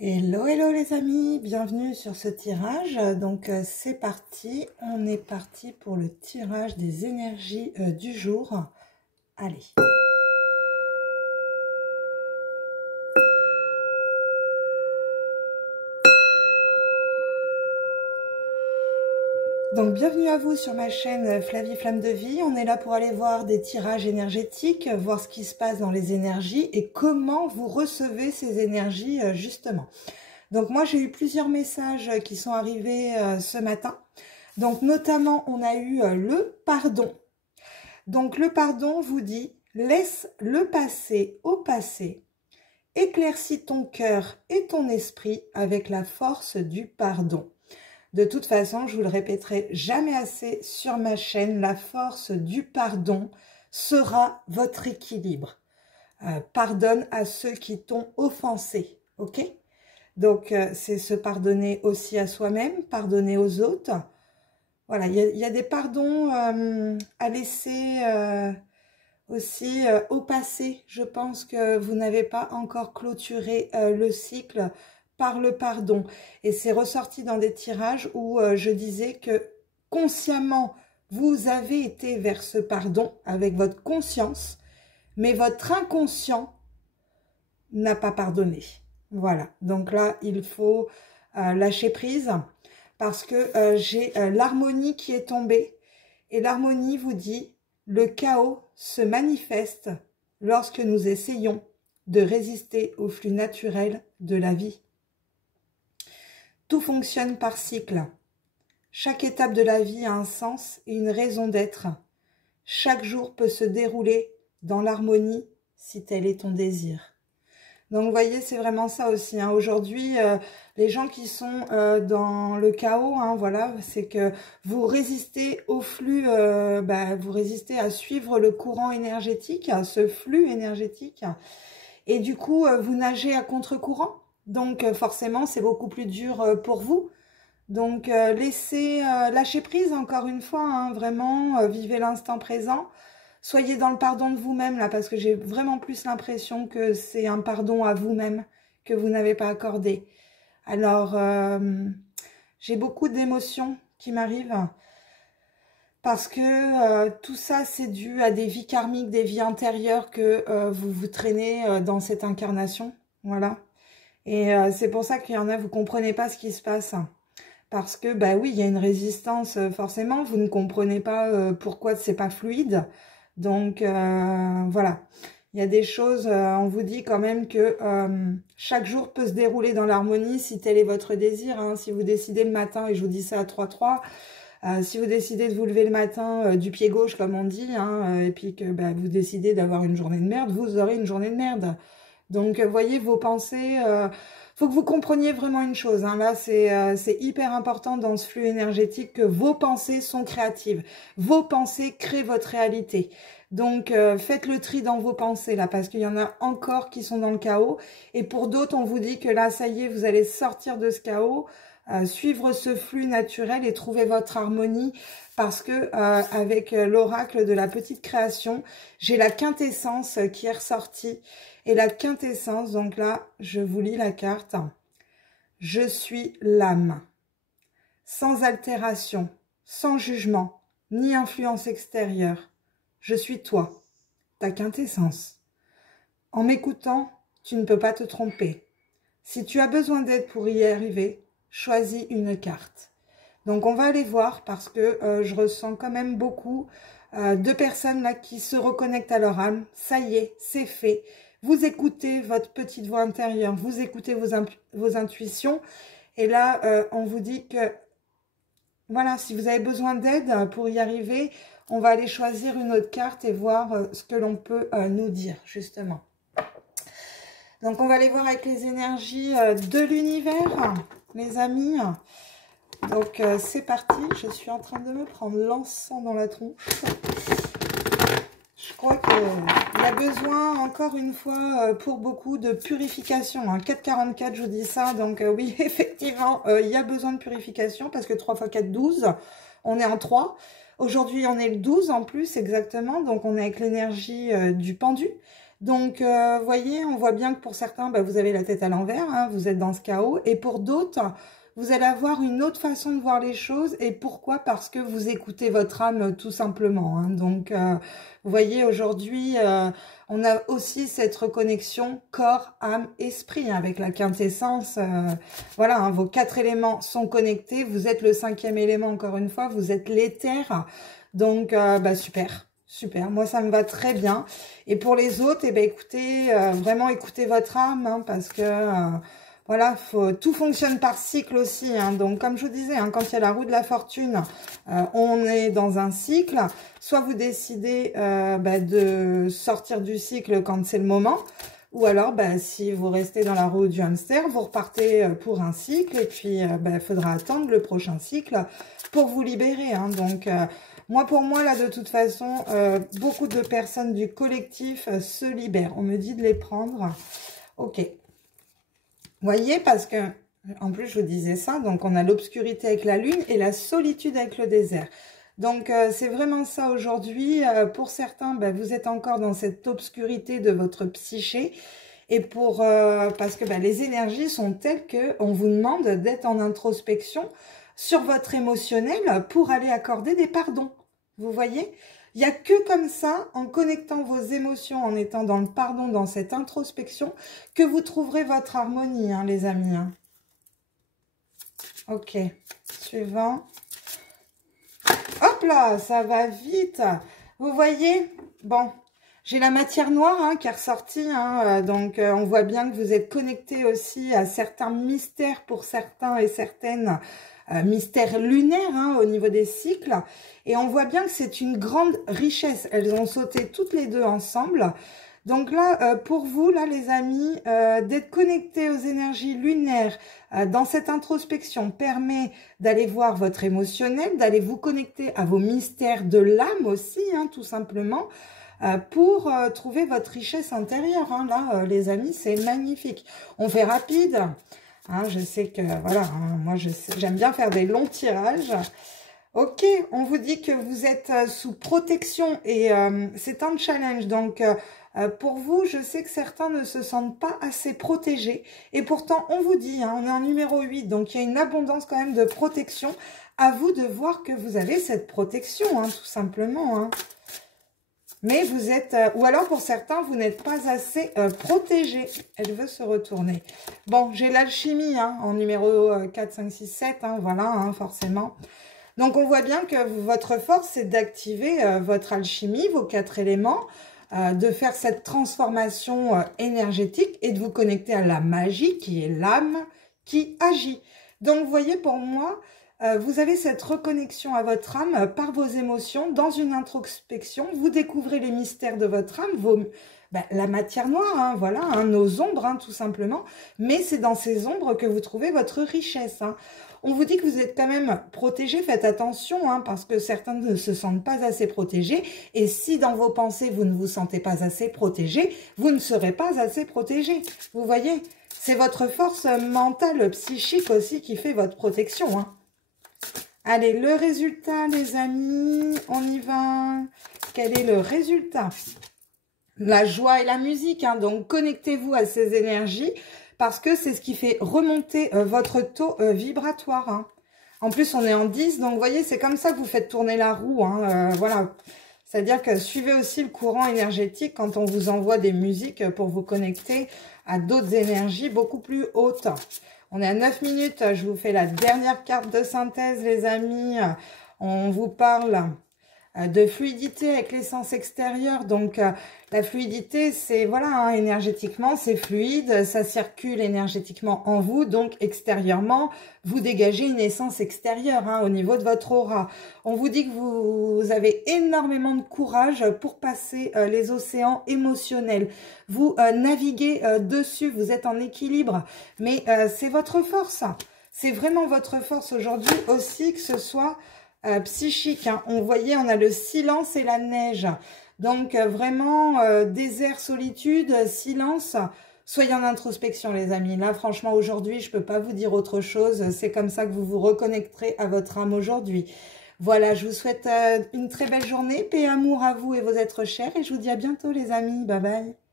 Hello, hello les amis, bienvenue sur ce tirage. Donc c'est parti, on est parti pour le tirage des énergies du jour. Allez. Donc bienvenue à vous sur ma chaîne Flavie Flamme de Vie. On est là pour aller voir des tirages énergétiques, voir ce qui se passe dans les énergies et comment vous recevez ces énergies justement. Donc moi j'ai eu plusieurs messages qui sont arrivés ce matin. Donc notamment on a eu le pardon. Donc le pardon vous dit laisse le passé au passé, éclaircis ton cœur et ton esprit avec la force du pardon. De toute façon, je vous le répéterai jamais assez sur ma chaîne, la force du pardon sera votre équilibre. Pardonne à ceux qui t'ont offensé, ok? Donc, c'est se pardonner aussi à soi-même, pardonner aux autres. Voilà, il y a des pardons à laisser aussi au passé. Je pense que vous n'avez pas encore clôturé le cycle par le pardon. Et c'est ressorti dans des tirages où je disais que consciemment, vous avez été vers ce pardon avec votre conscience, mais votre inconscient n'a pas pardonné. Voilà, donc là, il faut lâcher prise parce que j'ai l'harmonie qui est tombée. Et l'harmonie vous dit, le chaos se manifeste lorsque nous essayons de résister au flux naturel de la vie. Tout fonctionne par cycle. Chaque étape de la vie a un sens et une raison d'être. Chaque jour peut se dérouler dans l'harmonie si tel est ton désir. Donc, vous voyez, c'est vraiment ça aussi. Hein. Aujourd'hui, les gens qui sont dans le chaos, hein, voilà, c'est que vous résistez au flux, vous résistez à suivre le courant énergétique, à ce flux énergétique. Et du coup, vous nagez à contre-courant. Donc, forcément, c'est beaucoup plus dur pour vous. Donc, laissez lâcher prise, encore une fois, hein, vraiment, vivez l'instant présent. Soyez dans le pardon de vous-même, là, parce que j'ai vraiment plus l'impression que c'est un pardon à vous-même que vous n'avez pas accordé. Alors, j'ai beaucoup d'émotions qui m'arrivent, parce que tout ça, c'est dû à des vies karmiques, des vies antérieures que vous vous traînez dans cette incarnation, voilà. Et c'est pour ça qu'il y en a, vous comprenez pas ce qui se passe. Parce que, bah oui, il y a une résistance, forcément. Vous ne comprenez pas pourquoi c'est pas fluide. Donc, voilà. Il y a des choses, on vous dit quand même que chaque jour peut se dérouler dans l'harmonie si tel est votre désir. Hein. Si vous décidez le matin, et je vous dis ça à 3-3, si vous décidez de vous lever le matin du pied gauche, comme on dit, hein, et puis que bah, vous décidez d'avoir une journée de merde, vous aurez une journée de merde. Donc, voyez, vos pensées, faut que vous compreniez vraiment une chose. Hein, là, c'est hyper important dans ce flux énergétique que vos pensées sont créatives. Vos pensées créent votre réalité. Donc, faites le tri dans vos pensées, là, parce qu'il y en a encore qui sont dans le chaos. Et pour d'autres, on vous dit que là, ça y est, vous allez sortir de ce chaos, suivre ce flux naturel et trouver votre harmonie. Parce que avec l'oracle de la petite création, j'ai la quintessence qui est ressortie. Et la quintessence, donc là, je vous lis la carte. Je suis l'âme, sans altération, sans jugement, ni influence extérieure. Je suis toi, ta quintessence. En m'écoutant, tu ne peux pas te tromper. Si tu as besoin d'aide pour y arriver, choisis une carte. Donc, on va aller voir parce que je ressens quand même beaucoup de personnes là qui se reconnectent à leur âme. Ça y est, c'est fait. Vous écoutez votre petite voix intérieure, vous écoutez vos intuitions. Et là, on vous dit que, voilà, si vous avez besoin d'aide pour y arriver, on va aller choisir une autre carte et voir ce que l'on peut nous dire, justement. Donc, on va aller voir avec les énergies de l'univers, les amis. Donc, c'est parti. Je suis en train de me prendre l'encens dans la tronche. Je crois qu'il y a besoin, encore une fois, pour beaucoup de purification. Hein. 4,44, je vous dis ça. Donc, oui, effectivement, il y a besoin de purification parce que 3 x 4, 12. On est en 3. Aujourd'hui, on est le 12 en plus, exactement. Donc, on est avec l'énergie du pendu. Donc, vous voyez, on voit bien que pour certains, bah, vous avez la tête à l'envers, hein, vous êtes dans ce chaos. Et pour d'autres, vous allez avoir une autre façon de voir les choses. Et pourquoi? Parce que vous écoutez votre âme tout simplement. Hein. Donc, vous voyez, aujourd'hui, on a aussi cette reconnexion corps, âme, esprit hein, avec la quintessence. Voilà, hein, vos 4 éléments sont connectés. Vous êtes le 5e élément, encore une fois. Vous êtes l'éther. Donc, bah, super. Super, moi ça me va très bien. Et pour les autres, eh ben, écoutez, vraiment écoutez votre âme, hein, parce que voilà, tout fonctionne par cycle aussi. Hein. Donc comme je vous disais, hein, quand il y a la roue de la fortune, on est dans un cycle. Soit vous décidez bah, de sortir du cycle quand c'est le moment, ou alors bah, si vous restez dans la roue du hamster, vous repartez pour un cycle, et puis bah, faudra attendre le prochain cycle pour vous libérer. Hein. Donc moi, pour moi, là, de toute façon, beaucoup de personnes du collectif se libèrent. On me dit de les prendre. Ok. Vous voyez, parce que, en plus, je vous disais ça, donc on a l'obscurité avec la lune et la solitude avec le désert. Donc, c'est vraiment ça aujourd'hui. Pour certains, ben, vous êtes encore dans cette obscurité de votre psyché. Et parce que ben, les énergies sont telles qu'on vous demande d'être en introspection sur votre émotionnel pour aller accorder des pardons. Vous voyez? Il n'y a que comme ça, en connectant vos émotions, en étant dans le pardon, dans cette introspection, que vous trouverez votre harmonie, hein, les amis. Hein. Ok, suivant. Hop là, ça va vite. Vous voyez? Bon, j'ai la matière noire hein, qui est ressortie. Hein, donc, on voit bien que vous êtes connectés aussi à certains mystères pour certains et certaines. Mystère lunaire hein, au niveau des cycles. Et on voit bien que c'est une grande richesse. Elles ont sauté toutes les deux ensemble. Donc là, pour vous, là les amis, d'être connectés aux énergies lunaires dans cette introspection permet d'aller voir votre émotionnel, d'aller vous connecter à vos mystères de l'âme aussi, hein, tout simplement, pour trouver votre richesse intérieure. Hein. Là, les amis, c'est magnifique. On fait rapide. Hein, je sais que, voilà, hein, moi j'aime bien faire des longs tirages. Ok, on vous dit que vous êtes sous protection et c'est un challenge. Donc, pour vous, je sais que certains ne se sentent pas assez protégés. Et pourtant, on vous dit, hein, on est en numéro 8, donc il y a une abondance quand même de protection. À vous de voir que vous avez cette protection, hein, tout simplement. Hein. Mais vous êtes, ou alors pour certains, vous n'êtes pas assez protégé. Elle veut se retourner. Bon, j'ai l'alchimie hein, en numéro 4, 5, 6, 7. Hein, voilà, hein, forcément. Donc, on voit bien que votre force, c'est d'activer votre alchimie, vos 4 éléments, de faire cette transformation énergétique et de vous connecter à la magie qui est l'âme qui agit. Donc, vous voyez, pour moi... vous avez cette reconnexion à votre âme par vos émotions dans une introspection. Vous découvrez les mystères de votre âme, la matière noire, hein, voilà, hein, nos ombres, hein, tout simplement. Mais c'est dans ces ombres que vous trouvez votre richesse. Hein. On vous dit que vous êtes quand même protégé. Faites attention, hein, parce que certains ne se sentent pas assez protégés. Et si dans vos pensées, vous ne vous sentez pas assez protégé, vous ne serez pas assez protégé. Vous voyez, c'est votre force mentale, psychique aussi qui fait votre protection, hein. Allez, le résultat, les amis, on y va. Quel est le résultat? La joie et la musique, hein, donc connectez-vous à ces énergies parce que c'est ce qui fait remonter votre taux vibratoire. Hein. En plus, on est en 10, donc vous voyez, c'est comme ça que vous faites tourner la roue. Hein, voilà, c'est-à-dire que suivez aussi le courant énergétique quand on vous envoie des musiques pour vous connecter à d'autres énergies beaucoup plus hautes. On est à 9 minutes, je vous fais la dernière carte de synthèse, les amis. On vous parle de fluidité avec l'essence extérieure. Donc, la fluidité, c'est, voilà, hein, énergétiquement, c'est fluide, ça circule énergétiquement en vous. Donc, extérieurement, vous dégagez une essence extérieure hein, au niveau de votre aura. On vous dit que vous avez énormément de courage pour passer les océans émotionnels. Vous naviguez dessus, vous êtes en équilibre. Mais c'est votre force. C'est vraiment votre force aujourd'hui aussi, que ce soit... psychique, hein. On voyait, on a le silence et la neige. Donc, vraiment, désert, solitude, silence. Soyez en introspection, les amis. Là, franchement, aujourd'hui, je peux pas vous dire autre chose. C'est comme ça que vous vous reconnecterez à votre âme aujourd'hui. Voilà, je vous souhaite une très belle journée. Paix et amour à vous et vos êtres chers. Et je vous dis à bientôt, les amis. Bye bye.